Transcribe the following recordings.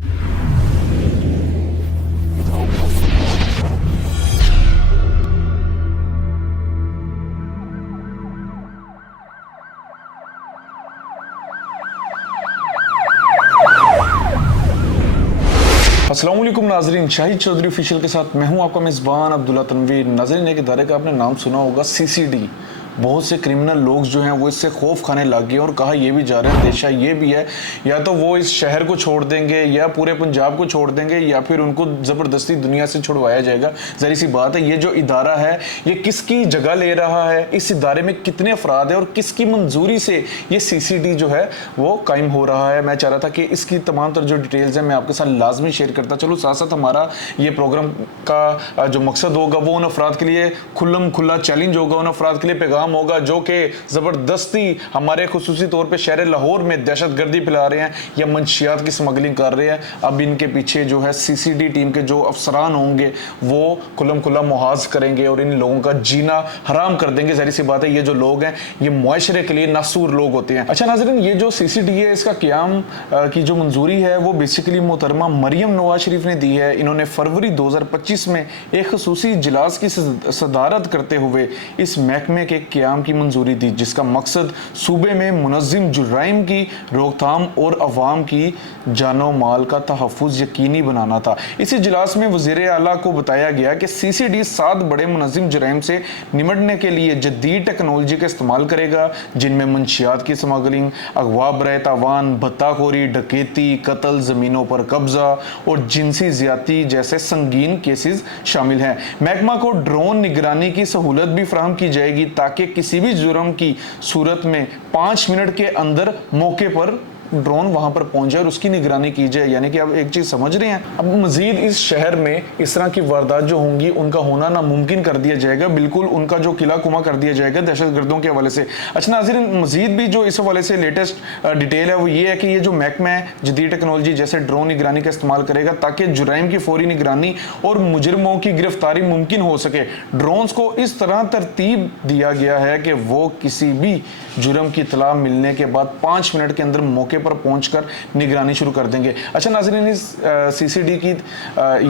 अस्सलाम वालेकुम नाजरीन, शाहिद चौधरी ऑफिशियल के साथ मैं हूं आपका मेज़बान अब्दुल्ला तनवीर। नाजरीन, एक इदारे का आपने नाम सुना होगा, सीसीडी। बहुत से क्रिमिनल लोग जो हैं वो इससे खौफ खाने लग गए और कहा यह भी जा रहे हैं, देशा ये भी है, या तो वो इस शहर को छोड़ देंगे या पूरे पंजाब को छोड़ देंगे या फिर उनको ज़बरदस्ती दुनिया से छुड़वाया जाएगा। ज़ाहिर सी बात है, ये जो इदारा है ये किसकी जगह ले रहा है, इस इदारे में कितने अफराद हैं और किसकी मंजूरी से ये सीसीडी जो है वो कायम हो रहा है। मैं चाह रहा था कि इसकी तमाम तर जो डिटेल्स हैं मैं आपके साथ लाजमी शेयर करता चलूँ। साथ साथ हमारा ये प्रोग्राम का जो मकसद होगा वो उन अफराद के लिए खुल्लम खुल्ला चैलेंज होगा, उन अफराद के लिए पैगाम होगा जो कि ज़बरदस्ती हमारे खुसूसी तौर पे शहर लाहौर में दहशतगर्दी फैला रहे हैं या मंशियात की स्मगलिंग कर रहे हैं। अब इनके पीछे जो है सीसीडी टीम के जो अफसरान होंगे वो खुल्लम खुल्ला मुहाज करेंगे और इन लोगों का जीना हराम कर देंगे। ज़ाहिर सी बात है, ये जो लोग हैं ये मुआशरे के लिए नासूर लोग होते हैं। अच्छा नाज़रीन, ये जो सीसीडी है इसका क़याम की जो मंजूरी है वो बेसिकली मोहतरमा मरियम नवाज शरीफ ने दी है। इन्होंने फरवरी 2025 में एक खसूसी इजलास की सदारत करते हुए इस महकमे के क़याम की मंजूरी दी, जिसका मकसद सूबे में मुनज़्ज़िम जुर्राइम की रोकथाम और अवाम की जानो माल का तहफ़्फ़ुज़ यकीनी बनाना था। इस इजलास में वज़ीर आला को बताया गया कि सीसीडी 7 बड़े मुनज़्ज़िम जुराइम से निमटने के लिए जदीद टेक्नोलॉजी का इस्तेमाल करेगा, जिनमें मंशियात की स्मगलिंग, अगवा बरे तावान, भत्ताखोरी, डकैती, कत्ल, ज़मीनों पर कब्जा और जिनसी ज़्यादती जैसे संगीन केसेस शामिल हैं। महकमा को ड्रोन निगरानी की सहूलत भी फराहम की जाएगी ताकि किसी भी जुर्म की सूरत में 5 मिनट के अंदर मौके पर ड्रोन वहां पर पहुंच जाए और उसकी निगरानी की जाए। यानी कि आप एक चीज समझ रहे हैं, अब मजीद इस शहर में इस तरह की वारदात जो होंगी उनका होना नामुमकिन कर दिया जाएगा, बिल्कुल उनका जो किला कुमा कर दिया जाएगा दहशतगर्दों के हवाले से। अच्छा नाज़रीन, मजीद भी जो इस हवाले से लेटेस्ट डिटेल है वो ये है कि ये जो महकमा है जदीद टेक्नोलॉजी जैसे ड्रोन निगरानी का इस्तेमाल करेगा ताकि जुराइम की फौरी निगरानी और मुजरमों की गिरफ्तारी मुमकिन हो सके। ड्रोन्स को इस तरह तरतीब दिया गया है कि वो किसी भी जुर्म की इत्तला मिलने के बाद 5 मिनट के अंदर मौके पर पहुंचकर निगरानी शुरू कर देंगे। अच्छा नाज़रीन, इस सीसीडी की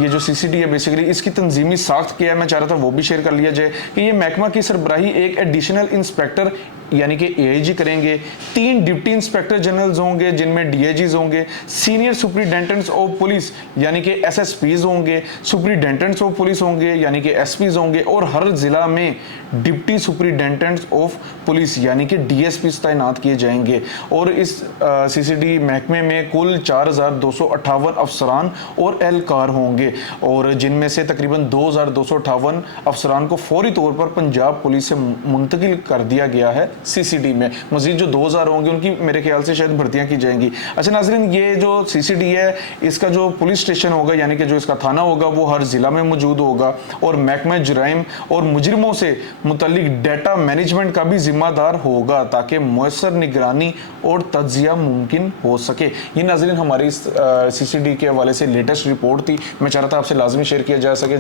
ये जो सीसीडी है बेसिकली इसकी तंजीमी साख्त किया है, मैं चाह रहा था वो भी शेयर कर लिया जाए कि ये महकमा की सरबराही एक एडिशनल इंस्पेक्टर यानी कि एआईजी करेंगे। 3 डिप्टी इंस्पेक्टर जनरल्स होंगे जिनमें डीआईजीज होंगे, सीनियर सुपरिटेंडेंट्स ऑफ पुलिस यानी कि एसएसपीज होंगे, सुपरिटेंडेंट्स ऑफ पुलिस होंगे यानी कि एसपीज होंगे और हर जिला में डिप्टी सुपरिटेंडेंट्स ऑफ पुलिस यानी कि डीएसपी तैनात किए जाएंगे। और इस सीसीडी महकमे में कुल 4258 अफसरान और एहलकार होंगे और जिनमें से तकरीबन 2258 अफसरान को फौरी तौर पर पंजाब पुलिस से मुंतकिल कर दिया गया है सीसीडी में। मजीद जो 2000 होंगे उनकी मेरे ख्याल से शायद भर्तियां की जाएंगी। अच्छा नाज़रीन, ये जो सीसीडी है इसका जो पुलिस स्टेशन होगा यानी कि जो इसका थाना होगा वो हर जिला में मौजूद होगा और महकमा जुराइम और मुजरिमों से मुतल्लिक डाटा मैनेजमेंट का भी जिम्मेदार होगा ताकि मुयस्सर निगरानी और तज्जिया मुमकिन हो सके। ये नाज़रीन हमारी इस सीसीडी के हवाले से लेटेस्ट रिपोर्ट थी, मैं चाह रहा था आपसे लाजमी शेयर किया जा सके।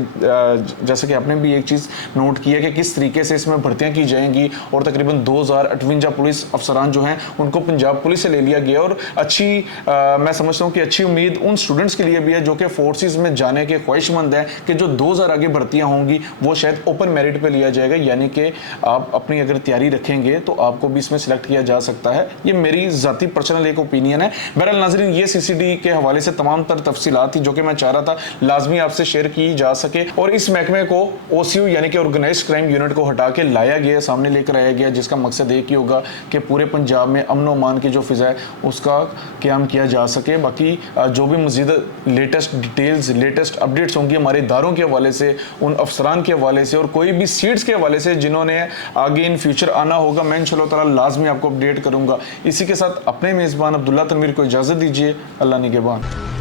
जैसे कि आपने भी एक चीज़ नोट की है कि किस तरीके से इसमें भर्तियां की जाएंगी और तकरीबन 2058 पुलिस अफसरान जो हैं उनको पंजाब पुलिस से ले लिया गया। और अच्छी मैं समझता हूँ कि अच्छी उम्मीद उन स्टूडेंट्स के लिए भी है जो कि फोर्सेस में जाने के ख्वाहिशमंद हैं कि जो 2000 आगे भर्तियां होंगी वो शायद ओपन मेरिट पे लिया जाएगा, यानी कि आप अपनी अगर तैयारी रखेंगे तो आपको भी इसमें सिलेक्ट किया जा सकता है। ये मेरी ज़ाती पर्सनल एक ओपिनियन है। बहरहाल नाज़रीन, ये सीसीडी के हवाले से तमाम तर तफसीलात थी जो कि मैं चाह रहा था लाजमी आपसे शेयर की जा सके। और इस महकमे को ओसीयू यानी कि ऑर्गेनाइज्ड क्राइम यूनिट को हटा के लाया गया, सामने लेकर आया गया, जिसका मकसद एक ही होगा कि पूरे पंजाब में अमन व अमान की जो फिजा है उसका क़याम किया जा सके। बाकी जो भी मज़ीद लेटेस्ट डिटेल्स लेटेस्ट अपडेट्स होंगी हमारे इदारों के हवाले से, उन अफसरान के हवाले से और कोई भी सीट्स के हवाले से जिन्होंने आगे इन फ्यूचर आना होगा, मैं इंशाअल्लाह ताला लाजमी आपको अपडेट करूंगा। इसी के साथ अपने मेज़बान अब्दुल्ला तनवीर को इजाज़त दीजिए। अल्लाह निगहबान।